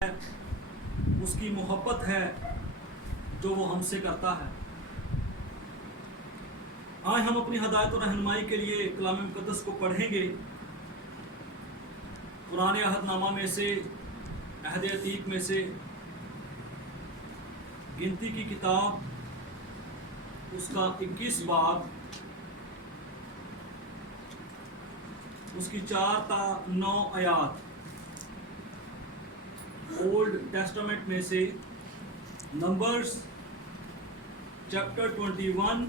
اس کی محبت ہے جو وہ ہم سے کرتا ہے۔ آئے ہم اپنی ہدایت و رہنمائی کے لیے کلام مقدس کو پڑھیں گے۔ پرانے عہد نامہ میں سے، عہد عتیق میں سے، گنتی کی کتاب اس کا 21 باب، اس کی 4 تا 9 آیات، اولڈ ٹیسٹامنٹ میں سے نمبرز چیپٹر 21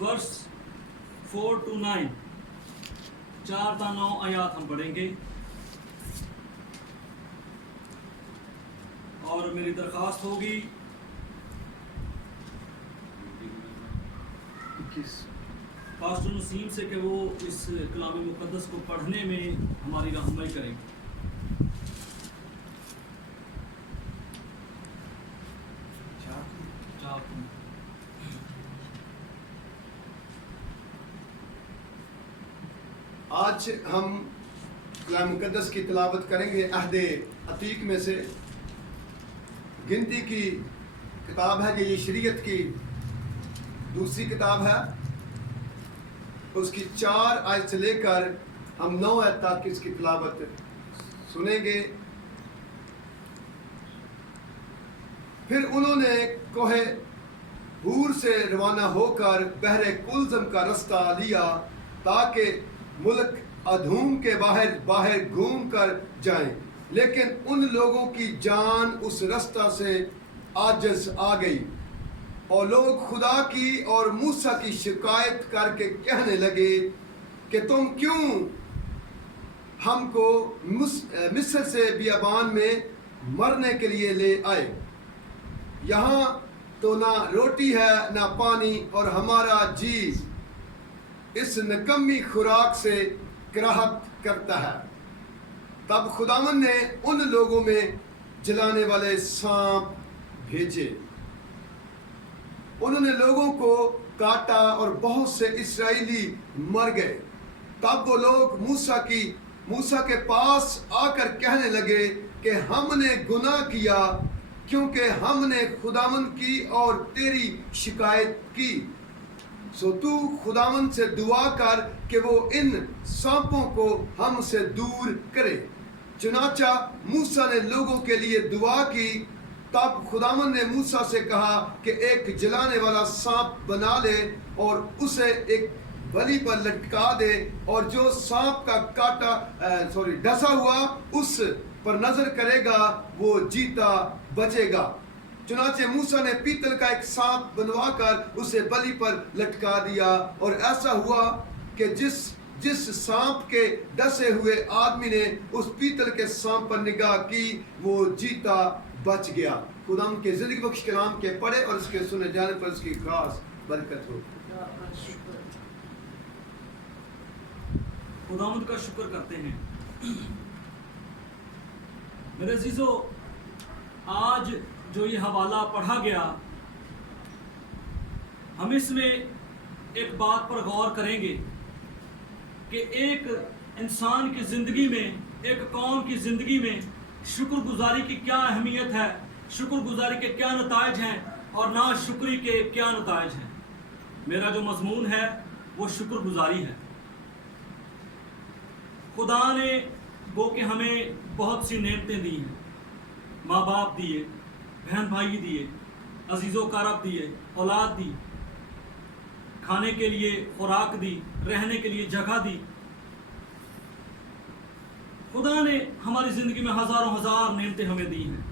ورس 4 to 9، 4 تا 9 آیات ہم پڑھیں گے۔ اور میری درخواست ہوگی پاسٹر نسیم سے کہ وہ اس کلام مقدس کو پڑھنے میں ہماری رہنمائی کریں گے۔ آج ہم کلام مقدس کی تلاوت کریں گے عہد عتیق میں سے۔ گنتی کی کتاب ہے، یہ شریعت کی دوسری کتاب ہے۔ اس کی 4 آیت سے لے کر ہم 9 آیت تک اس کی تلاوت سنیں گے۔ پھر انہوں نے کوہ ہور سے روانہ ہو کر بحر کلزم کا رستہ لیا تاکہ ملک ادھوم کے باہر گھوم کر جائیں، لیکن ان لوگوں کی جان اس رستہ سے عاجز آ گئی، اور لوگ خدا کی اور موسیٰ کی شکایت کر کے کہنے لگے کہ تم کیوں ہم کو مصر سے بیابان میں مرنے کے لیے لے آئے؟ یہاں تو نہ روٹی ہے نہ پانی، اور ہمارا جی اس نکمی خوراک سے کراہت کرتا ہے۔ تب خداوند نے ان لوگوں میں جلانے والے سانپ بھیجے، انہوں نے لوگوں کو کاٹا اور بہت سے اسرائیلی مر گئے۔ تب وہ لوگ موسیٰ کے پاس آ کر کہنے لگے کہ ہم نے گناہ کیا، کیونکہ ہم نے خداوند کی اور تیری شکایت کی۔ سو تو خداوند سے دعا کر کہ وہ ان سانپوں کو ہم سے دور کرے۔ چنانچہ موسیٰ نے لوگوں کے لیے دعا کی۔ تب خداوند نے موسیٰ سے کہا کہ ایک جلانے والا سانپ بنا لے اور اسے ایک بلی پر لٹکا دے، اور جو سانپ کا ڈسا ہوا اس پر نظر کرے گا وہ جیتا بچے گا۔ چنانچہ موسیٰ نے پیتل کا ایک سانپ بنوا کر اسے بلی پر لٹکا دیا، اور ایسا ہوا کہ جس سانپ کے ڈسے ہوئے آدمی نے اس پیتل کے سانپ پر نگاہ کی وہ جیتا بچ گیا۔ خداوند کے زندگی بخش کلام کے پڑھے اور اس کے سنے جانے پر اس کی خاص برکت ہو۔ خداوند کا شکر کرتے ہیں۔ میرے عزیزو، آج جو یہ حوالہ پڑھا گیا، ہم اس میں ایک بات پر غور کریں گے کہ ایک انسان کی زندگی میں، ایک قوم کی زندگی میں شکر گزاری کی کیا اہمیت ہے، شکر گزاری کے کیا نتائج ہیں، اور ناشکری کے کیا نتائج ہیں۔ میرا جو مضمون ہے وہ شکر گزاری ہے۔ خدا نے گو کہ ہمیں بہت سی نعمتیں دی ہیں، ماں باپ دیے، بہن بھائی دیے، عزیز و اقارب دیے، اولاد دی، کھانے کے لیے خوراک دی، رہنے کے لیے جگہ دی۔ خدا نے ہماری زندگی میں ہزاروں ہزار نعمتیں ہمیں دی ہیں،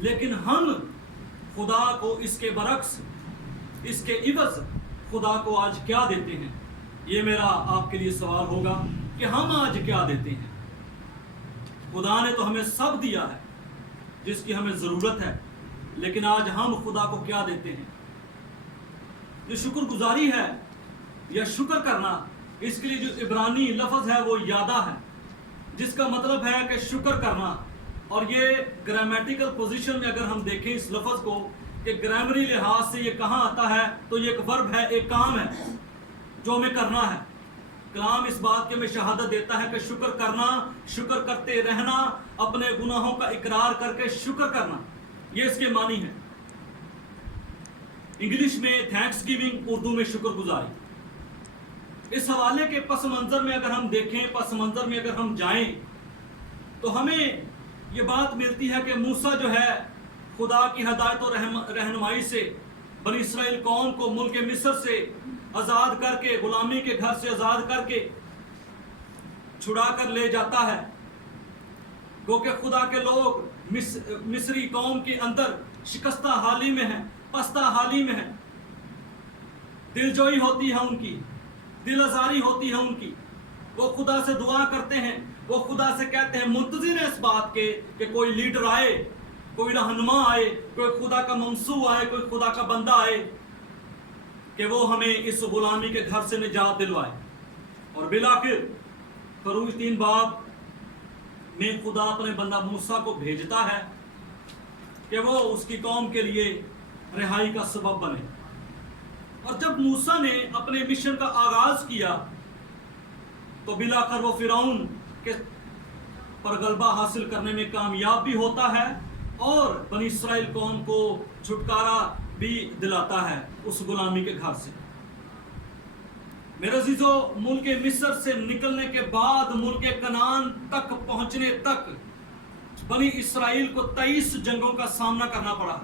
لیکن ہم خدا کو اس کے برعکس، اس کے عوض خدا کو آج کیا دیتے ہیں؟ یہ میرا آپ کے لیے سوال ہوگا کہ ہم آج کیا دیتے ہیں؟ خدا نے تو ہمیں سب دیا ہے جس کی ہمیں ضرورت ہے، لیکن آج ہم خدا کو کیا دیتے ہیں؟ یہ شکر گزاری ہے یا شکر کرنا، اس کے لیے جو عبرانی لفظ ہے وہ یادہ ہے، جس کا مطلب ہے کہ شکر کرنا۔ اور یہ گرامیٹیکل پوزیشن میں اگر ہم دیکھیں اس لفظ کو کہ گرامری لحاظ سے یہ کہاں آتا ہے، تو یہ ایک ورب ہے، ایک کام ہے جو ہمیں کرنا ہے۔ کلام اس بات کے میں شہادت دیتا ہے کہ شکر کرنا، شکر کرتے رہنا، اپنے گناہوں کا اقرار کر کے شکر کرنا، یہ اس کے معنی ہے۔ انگلش میں تھینکس گیونگ، اردو میں شکر گزاری۔ اس حوالے کے پس منظر میں اگر ہم دیکھیں، پس منظر میں اگر ہم جائیں تو ہمیں یہ بات ملتی ہے کہ موسیٰ جو ہے خدا کی ہدایت و رہنمائی سے بنی اسرائیل قوم کو ملک مصر سے آزاد کر کے، غلامی کے گھر سے آزاد کر کے چھڑا کر لے جاتا ہے۔ گو کہ خدا کے لوگ مصری قوم کے اندر شکستہ حالی میں ہیں، پستہ حالی میں ہیں، دل جوئی ہوتی ہے ان کی، دل آزاری ہوتی ہے ان کی۔ وہ خدا سے دعا کرتے ہیں، وہ خدا سے کہتے ہیں، منتظر ہیں اس بات کے کہ کوئی لیڈر آئے، کوئی رہنما آئے، کوئی خدا کا ممسوح آئے، کوئی خدا کا بندہ آئے کہ وہ ہمیں اس غلامی کے گھر سے نجات دلوائے۔ اور بالآخر خروج 3 باب میں خدا اپنے بندہ موسیٰ کو بھیجتا ہے کہ وہ اس کی قوم کے لیے رہائی کا سبب بنے۔ اور جب موسیٰ نے اپنے مشن کا آغاز کیا تو بالآخر وہ فرعون کے پر غلبہ حاصل کرنے میں کامیاب بھی ہوتا ہے اور بنی اسرائیل قوم کو چھٹکارا بھی دلاتا ہے اس غلامی کے گھر سے۔ میرے عزیزو، ملک مصر سے نکلنے کے بعد ملک کنعان تک پہنچنے تک بنی اسرائیل کو 23 جنگوں کا سامنا کرنا پڑا،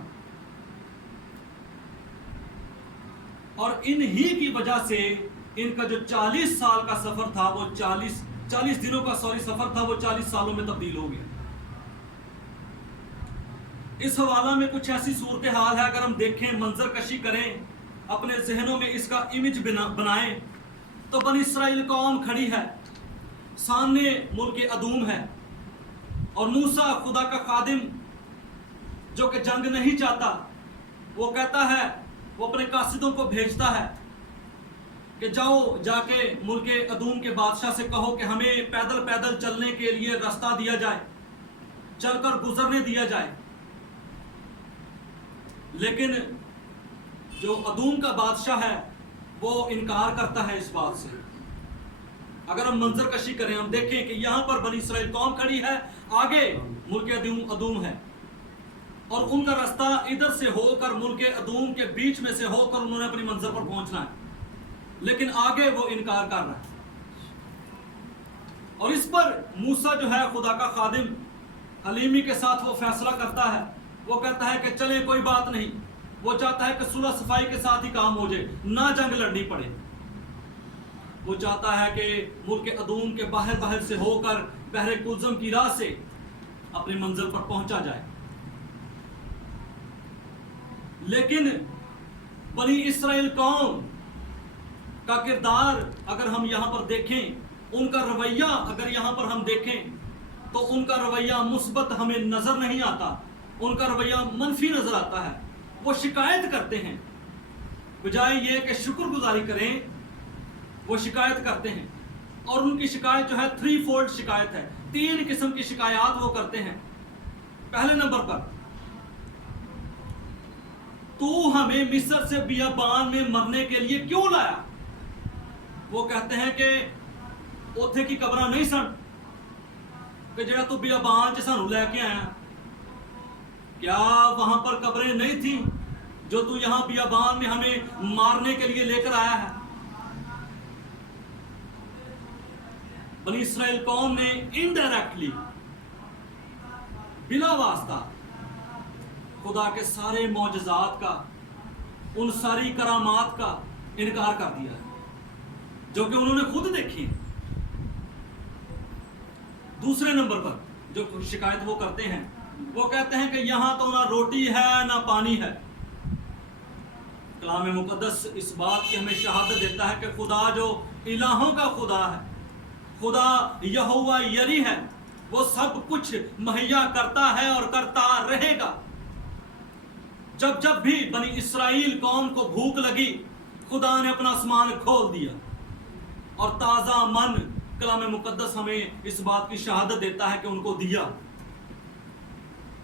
اور انہی کی وجہ سے ان کا جو 40 سال کا سفر تھا وہ 40 دنوں کا سفر تھا وہ 40 سالوں میں تبدیل ہو گیا۔ اس حوالہ میں کچھ ایسی صورتحال ہے، اگر ہم دیکھیں، منظر کشی کریں، اپنے ذہنوں میں اس کا امیج بنائیں تو بنی اسرائیل قوم کھڑی ہے، سامنے ملک ادوم ہے، اور موسیٰ خدا کا خادم جو کہ جنگ نہیں چاہتا، وہ کہتا ہے، وہ اپنے قاصدوں کو بھیجتا ہے کہ جاؤ جا کے ملک ادوم کے بادشاہ سے کہو کہ ہمیں پیدل پیدل چلنے کے لیے راستہ دیا جائے، چل کر گزرنے دیا جائے۔ لیکن جو ادوم کا بادشاہ ہے وہ انکار کرتا ہے اس بات سے۔ اگر ہم منظر کشی کریں، ہم دیکھیں کہ یہاں پر بنی اسرائیل قوم کھڑی ہے، آگے ملک ادوم ہے، اور ان کا راستہ ادھر سے ہو کر ملک ادوم کے بیچ میں سے ہو کر انہوں نے اپنی منزل پر پہنچنا ہے، لیکن آگے وہ انکار کر رہا ہے۔ اور اس پر موسیٰ جو ہے خدا کا خادم حلیمی کے ساتھ وہ فیصلہ کرتا ہے، وہ کہتا ہے کہ چلیں کوئی بات نہیں، وہ چاہتا ہے کہ صلح صفائی کے ساتھ ہی کام ہو جائے، نہ جنگ لڑنی پڑے۔ وہ چاہتا ہے کہ ملک ادوم کے باہر سے ہو کر بحر کلزم کی راہ سے اپنی منزل پر پہنچا جائے۔ لیکن بنی اسرائیل قوم کا کردار اگر ہم یہاں پر دیکھیں، ان کا رویہ اگر یہاں پر ہم دیکھیں تو ان کا رویہ مثبت ہمیں نظر نہیں آتا، ان کا رویہ منفی نظر آتا ہے۔ وہ شکایت کرتے ہیں، بجائے یہ کہ شکر گزاری کریں وہ شکایت کرتے ہیں، اور ان کی شکایت جو ہے 3 فولڈ شکایت ہے، 3 قسم کی شکایات وہ کرتے ہیں۔ پہلے نمبر پر، تو ہمیں مصر سے بیابان میں مرنے کے لیے کیوں لایا؟ وہ کہتے ہیں کہ اوتھے کی قبراں نہیں سن کہ جڑا تو بیابان چ سانو لے کے آیا، کیا وہاں پر قبریں نہیں تھیں جو تو یہاں بیابان میں ہمیں مارنے کے لیے لے کر آیا ہے؟ بنی اسرائیل قوم نے انڈائریکٹلی، بلا واسطہ، خدا کے سارے معجزات کا، ان ساری کرامات کا انکار کر دیا جو کہ انہوں نے خود دیکھی۔ دوسرے نمبر پر جو شکایت وہ کرتے ہیں، وہ کہتے ہیں کہ یہاں تو نہ روٹی ہے نہ پانی ہے۔ کلام مقدس اس بات کی ہمیں شہادت دیتا ہے کہ خدا جو الہوں کا خدا ہے، خدا یہوہ یری ہے، وہ سب کچھ مہیا کرتا ہے اور کرتا رہے گا۔ جب بھی بنی اسرائیل قوم کو بھوک لگی، خدا نے اپنا آسمان کھول دیا، اور تازہ من کلام مقدس ہمیں اس بات کی شہادت دیتا ہے کہ ان کو دیا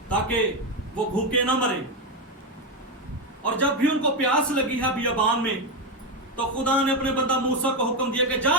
تاکہ وہ بھوکے نہ مریں۔ اور جب بھی ان کو پیاس لگی ہے بیابان میں، تو خدا نے اپنے بندہ موسیٰ کو حکم دیا کہ جا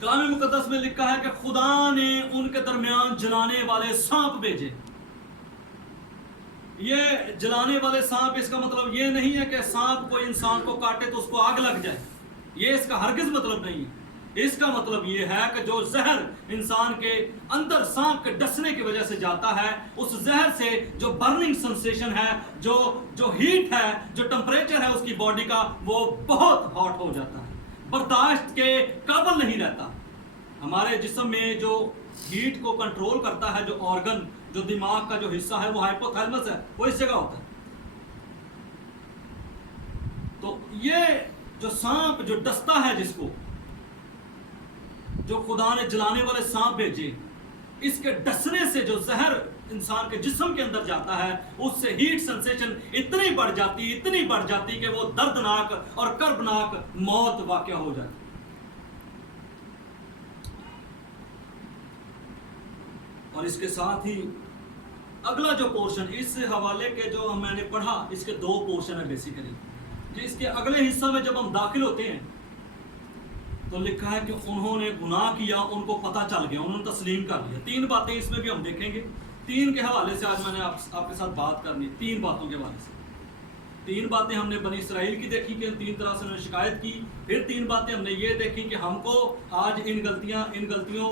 کلام مقدس میں لکھا ہے کہ خدا نے ان کے درمیان جلانے والے سانپ بھیجے. یہ جلانے والے سانپ، اس کا مطلب یہ نہیں ہے کہ سانپ کوئی انسان کو کاٹے تو اس کو آگ لگ جائے. یہ اس کا ہرگز مطلب نہیں ہے. اس کا مطلب یہ ہے کہ جو زہر انسان کے اندر سانپ کے ڈسنے کی وجہ سے جاتا ہے، اس زہر سے جو برننگ سنسیشن ہے، جو ہیٹ ہے، جو ٹمپریچر ہے اس کی باڈی کا، وہ بہت ہاٹ ہو جاتا ہے، برداشت کے قابل نہیں رہتا. ہمارے جسم میں جو ہیٹ کو کنٹرول کرتا ہے، جو آرگن، جو دماغ کا جو حصہ ہے، وہ ہائپوتھیلمس ہے، وہ اس جگہ ہوتا ہے. تو یہ جو سانپ جو ڈستا ہے، جس کو جو خدا نے جلانے والے سانپ بھیجے، اس کے ڈسنے سے جو زہر انسان کے جسم کے اندر جاتا ہے، اس سے ہیٹ سنسیشن اتنی بڑھ جاتی کہ وہ دردناک اور کربناک موت واقع ہو جاتی. اور اس کے ساتھ ہی اگلا جو پورشن اس حوالے کے جو میں نے پڑھا، اس کے 2 پورشن ہیں بیسیکلی. کہ اس کے اگلے حصہ میں جب ہم داخل ہوتے ہیں تو لکھا ہے کہ انہوں نے گناہ کیا، ان کو پتہ چل گیا، انہوں نے تسلیم کر لیا. 3 باتیں اس میں بھی ہم دیکھیں گے. 3 کے حوالے سے آج میں نے آپ کے ساتھ بات کرنی. 3 باتوں کے حوالے سے. 3 باتیں ہم نے بنی اسرائیل کی دیکھی کہ 3 طرح سے انہوں نے شکایت کی. پھر 3 باتیں ہم نے یہ دیکھی کہ ہم کو آج ان غلطیوں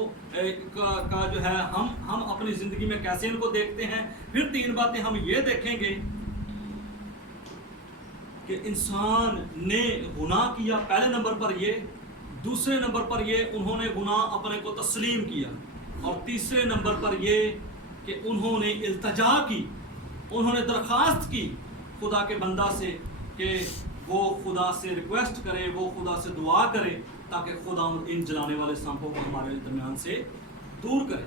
کا جو ہے ہم اپنی زندگی میں کیسے ان کو دیکھتے ہیں. پھر 3 باتیں ہم یہ دیکھیں گے کہ انسان نے گناہ کیا، پہلے نمبر پر یہ. دوسرے نمبر پر یہ انہوں نے گناہ اپنے کو تسلیم کیا. اور تیسرے نمبر پر یہ کہ انہوں نے التجا کی، انہوں نے درخواست کی خدا کے بندہ سے کہ وہ خدا سے ریکویسٹ کرے، وہ خدا سے دعا کرے تاکہ خدا ان جلانے والے سانپوں کو ہمارے درمیان سے دور کرے.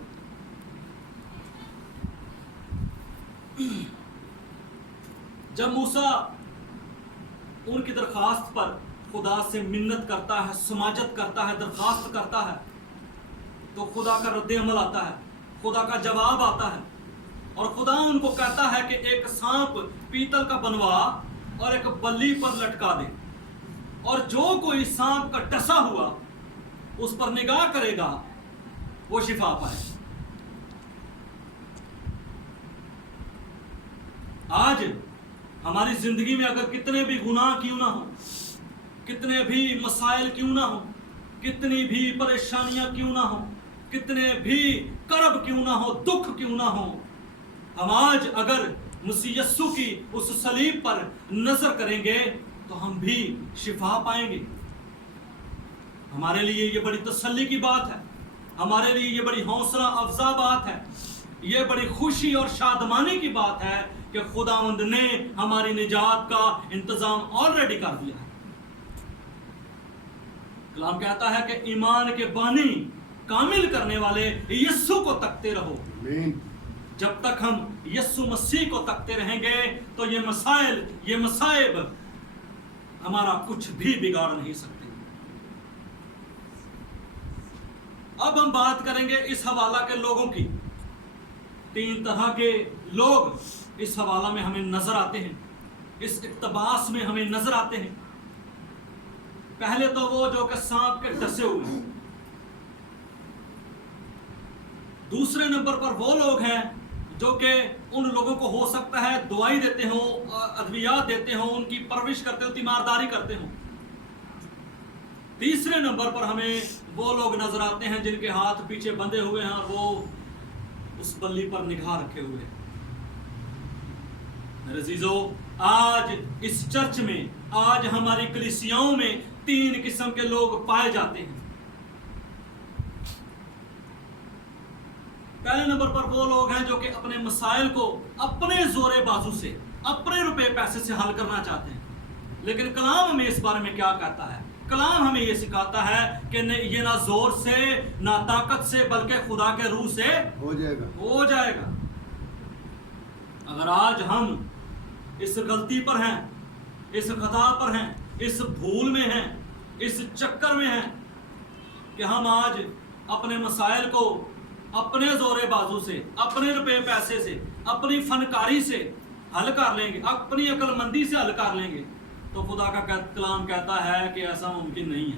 جب موسیٰ ان کی درخواست پر خدا سے منت کرتا ہے، سماجت کرتا ہے، درخواست کرتا ہے، تو خدا کا رد عمل آتا ہے، خدا کا جواب آتا ہے. اور خدا ان کو کہتا ہے کہ ایک سانپ پیتل کا بنوا اور ایک بلی پر لٹکا دے، اور جو کوئی سانپ کا ڈسا ہوا اس پر نگاہ کرے گا وہ شفا پائے. آج ہماری زندگی میں اگر کتنے بھی گناہ کیوں نہ ہوں، کتنے بھی مسائل کیوں نہ ہوں، کتنی بھی پریشانیاں کیوں نہ ہوں، کتنے بھی کرب کیوں نہ ہو، دکھ کیوں نہ ہو، ہم آج اگر مسیح یسوع کی اس صلیب پر نظر کریں گے تو ہم بھی شفا پائیں گے. ہمارے لیے یہ بڑی تسلی کی بات ہے، ہمارے لیے یہ بڑی حوصلہ افزا بات ہے، یہ بڑی خوشی اور شادمانی کی بات ہے کہ خداوند نے ہماری نجات کا انتظام آلریڈی کر دیا ہے. کلام کہتا ہے کہ ایمان کے بانی کامل کرنے والے یسوع کو تکتے رہو. جب تک ہم یسوع مسیح کو تکتے رہیں گے تو یہ مسائل، یہ مصائب ہمارا کچھ بھی بگاڑ نہیں سکتے. اب ہم بات کریں گے اس حوالہ کے لوگوں کی. 3 طرح کے لوگ اس حوالہ میں ہمیں نظر آتے ہیں، اس اقتباس میں ہمیں نظر آتے ہیں. پہلے تو وہ جو کہ سانپ کے ڈسے ہوئے ہیں. دوسرے نمبر پر وہ لوگ ہیں جو کہ ان لوگوں کو ہو سکتا ہے دوائی دیتے ہوں، ادویات دیتے ہوں، ان کی پرورش کرتے ہوں، تیمارداری کرتے ہوں. تیسرے نمبر پر ہمیں وہ لوگ نظر آتے ہیں جن کے ہاتھ پیچھے بندھے ہوئے ہیں اور وہ اس بلی پر نگاہ رکھے ہوئے ہیں. میرے عزیزو، آج اس چرچ میں، آج ہماری کلیسیاؤں میں 3 قسم کے لوگ پائے جاتے ہیں. پہلے نمبر پر وہ لوگ ہیں جو کہ اپنے مسائل کو اپنے زور بازو سے، اپنے روپے پیسے سے حل کرنا چاہتے ہیں. لیکن کلام ہمیں اس بارے میں کیا کہتا ہے؟ کلام ہمیں یہ سکھاتا ہے کہ یہ نہ زور سے، نہ طاقت سے، بلکہ خدا کے روح سے ہو جائے گا. اگر آج ہم اس غلطی پر ہیں، اس خطا پر ہیں، اس بھول میں ہیں، اس چکر میں ہیں کہ ہم آج اپنے مسائل کو اپنے زور بازو سے، اپنے روپے پیسے سے، اپنی فنکاری سے حل کر لیں گے، اپنی عقل مندی سے حل کر لیں گے، تو خدا کا کلام کہتا ہے کہ ایسا ممکن نہیں ہے.